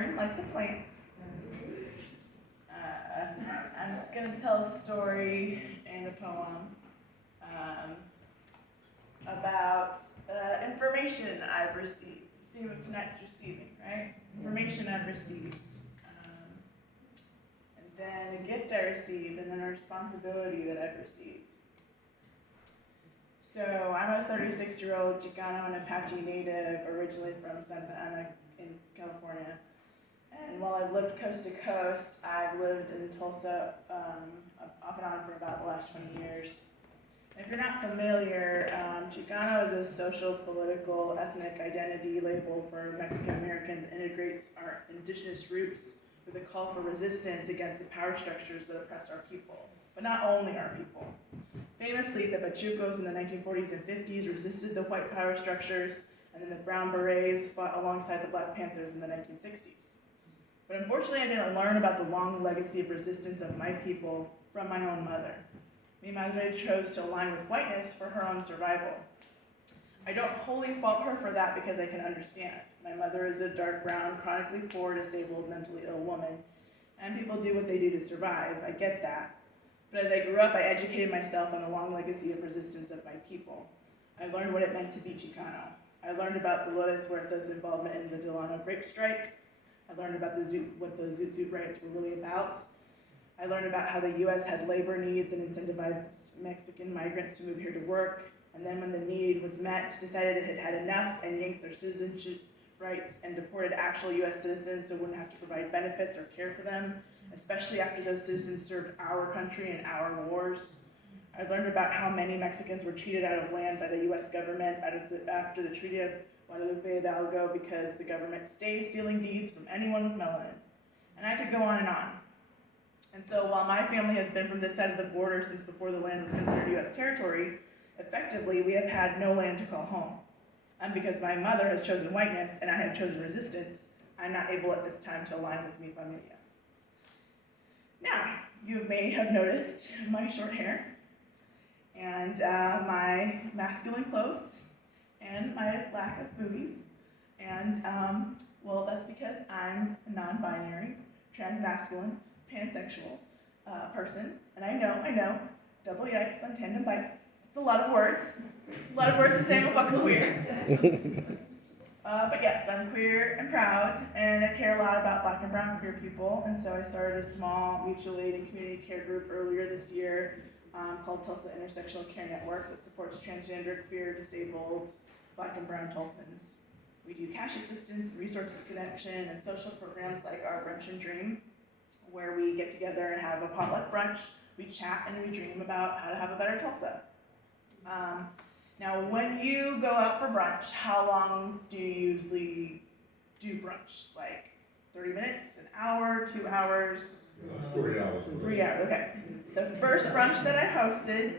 burn like the plant. I'm going to tell a story and a poem about information I've received. The theme of tonight's receiving, right? Information I've received. And then a gift I received, and then a responsibility that I've received. So I'm a 36-year-old Chicano and Apache native, originally from Santa Ana in California. And while I've lived coast to coast, I've lived in Tulsa off and on for about the last 20 years. If you're not familiar, Chicano is a social, political, ethnic identity label for Mexican American that integrates our indigenous roots with a call for resistance against the power structures that oppress our people, but not only our people. Famously, the Pachucos in the 1940s and 50s resisted the white power structures, and then the Brown Berets fought alongside the Black Panthers in the 1960s. But unfortunately, I didn't learn about the long legacy of resistance of my people from my own mother. Mi madre chose to align with whiteness for her own survival. I don't wholly fault her for that because I can understand. My mother is a dark brown, chronically poor, disabled, mentally ill woman, and people do what they do to survive. I get that. But as I grew up, I educated myself on the long legacy of resistance of my people. I learned what it meant to be Chicano. I learned about Dolores Huerta's involvement in the Delano grape strike. I learned about what the Zoot riots were really about. I learned about how the U.S. had labor needs and incentivized Mexican migrants to move here to work. And then when the need was met, decided it had had enough and yanked their citizenship rights and deported actual U.S. citizens so wouldn't have to provide benefits or care for them, especially after those citizens served our country in our wars. I learned about how many Mexicans were cheated out of land by the U.S. government after the Treaty of Guadalupe Hidalgo because the government stays stealing deeds from anyone with melanin. And I could go on and on. And so while my family has been from this side of the border since before the land was considered U.S. territory, effectively we have had no land to call home. And because my mother has chosen whiteness and I have chosen resistance, I'm not able at this time to align with mi familia. Now, you may have noticed my short hair and my masculine clothes and my lack of boobies. And well, that's because I'm a non-binary, trans-masculine, pansexual person. And I know, double yikes on tandem bikes. It's a lot of words. A lot of words to say I'm a fucking queer. But yes, I'm queer and proud, and I care a lot about Black and brown queer people, and so I started a small mutual aid and community care group earlier this year called Tulsa Intersectional Care Network that supports transgender, queer, disabled, Black and brown Tulsans. We do cash assistance, resource connection, and social programs like our Brunch and Dream, where we get together and have a potluck brunch, we chat, and we dream about how to have a better Tulsa. Now, when you go out for brunch, how long do you usually do brunch? Like 30 minutes, an hour, 2 hours? 3 hours. 3 hours, okay. The first brunch that I hosted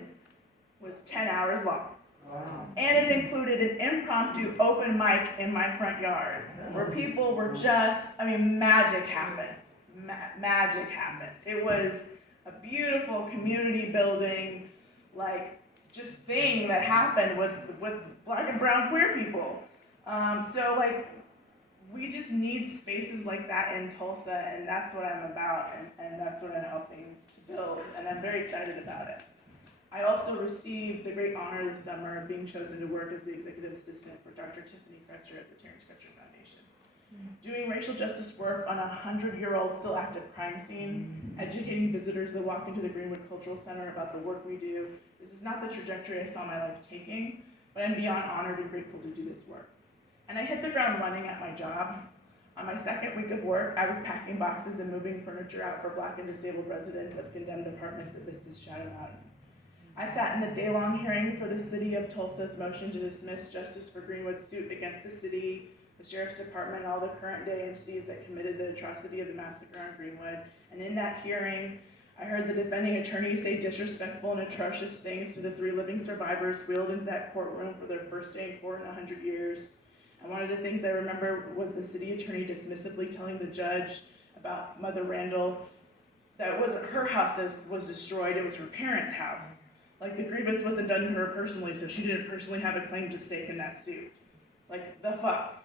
was 10 hours long. Wow. And it included an impromptu open mic in my front yard where people were just, magic happened. Magic happened. It was a beautiful community building, just thing that happened with Black and brown queer people. So we just need spaces like that in Tulsa, and that's what I'm about, and that's what I'm helping to build, and I'm very excited about it. I also received the great honor this summer of being chosen to work as the executive assistant for Dr. Tiffany Crutcher at the Terrence Crutcher Foundation. Doing racial justice work on a 100-year-old still active crime scene, educating visitors that walk into the Greenwood Cultural Center about the work we do. This is not the trajectory I saw my life taking, but I'm beyond honored and grateful to do this work. And I hit the ground running at my job. On my second week of work, I was packing boxes and moving furniture out for Black and disabled residents of condemned apartments at Vista's Shadow Mountain. I sat in the day-long hearing for the City of Tulsa's motion to dismiss Justice for Greenwood's suit against the city, the Sheriff's Department, and all the current day entities that committed the atrocity of the massacre on Greenwood. And in that hearing, I heard the defending attorney say disrespectful and atrocious things to the 3 living survivors wheeled into that courtroom for their first day in court in 100 years. And one of the things I remember was the city attorney dismissively telling the judge about Mother Randall that it wasn't her house that was destroyed, it was her parents' house. The grievance wasn't done to her personally, so she didn't personally have a claim to stake in that suit. The fuck?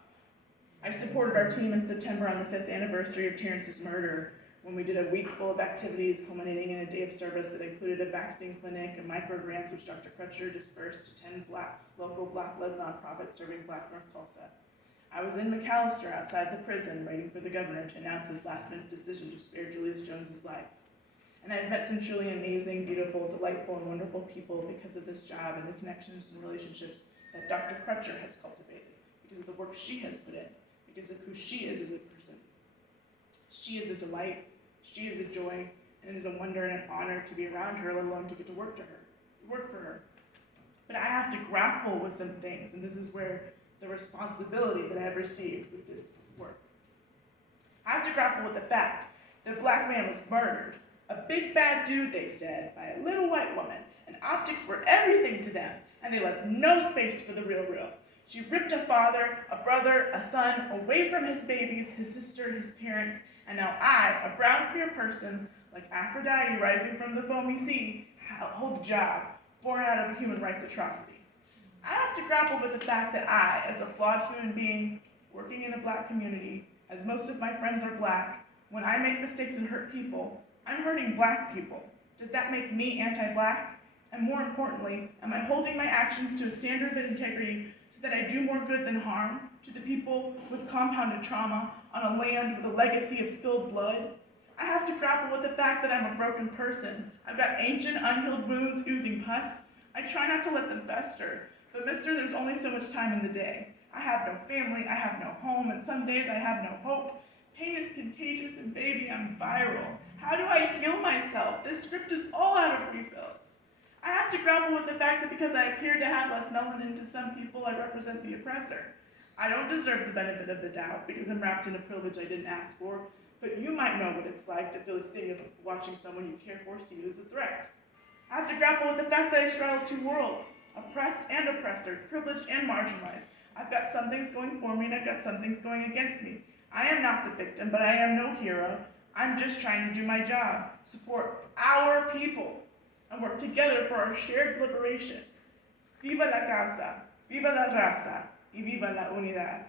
I supported our team in September on the 5th anniversary of Terrence's murder, when we did a week full of activities culminating in a day of service that included a vaccine clinic and micro grants which Dr. Crutcher dispersed to 10 local Black-led nonprofits serving Black North Tulsa. I was in McAllister outside the prison waiting for the governor to announce his last-minute decision to spare Julius Jones's life. And I've met some truly amazing, beautiful, delightful, and wonderful people because of this job and the connections and relationships that Dr. Crutcher has cultivated, because of the work she has put in, because of who she is as a person. She is a delight, she is a joy, and it is a wonder and an honor to be around her, let alone to get to work for her. But I have to grapple with some things, and this is where the responsibility that I have received with this work. I have to grapple with the fact that a Black man was murdered. A big bad dude, they said, by a little white woman, and optics were everything to them, and they left no space for the real. She ripped a father, a brother, a son away from his babies, his sister, his parents, and now I, a brown queer person, like Aphrodite rising from the foamy sea, hold a job born out of a human rights atrocity. I have to grapple with the fact that I, as a flawed human being, working in a Black community, as most of my friends are Black, when I make mistakes and hurt people, I'm hurting Black people. Does that make me anti-Black? And more importantly, am I holding my actions to a standard of integrity so that I do more good than harm to the people with compounded trauma on a land with a legacy of spilled blood? I have to grapple with the fact that I'm a broken person. I've got ancient, unhealed wounds oozing pus. I try not to let them fester, but mister, there's only so much time in the day. I have no family, I have no home, and some days I have no hope. Pain is contagious, and baby, I'm viral. How do I heal myself? This script is all out of refills. I have to grapple with the fact that because I appear to have less melanin to some people, I represent the oppressor. I don't deserve the benefit of the doubt because I'm wrapped in a privilege I didn't ask for, but you might know what it's like to feel the sting of watching someone you care for see you as a threat. I have to grapple with the fact that I straddle two worlds, oppressed and oppressor, privileged and marginalized. I've got some things going for me and I've got some things going against me. I am not the victim, but I am no hero. I'm just trying to do my job, support our people, and work together for our shared liberation. Viva la causa, viva la raza, y viva la unidad.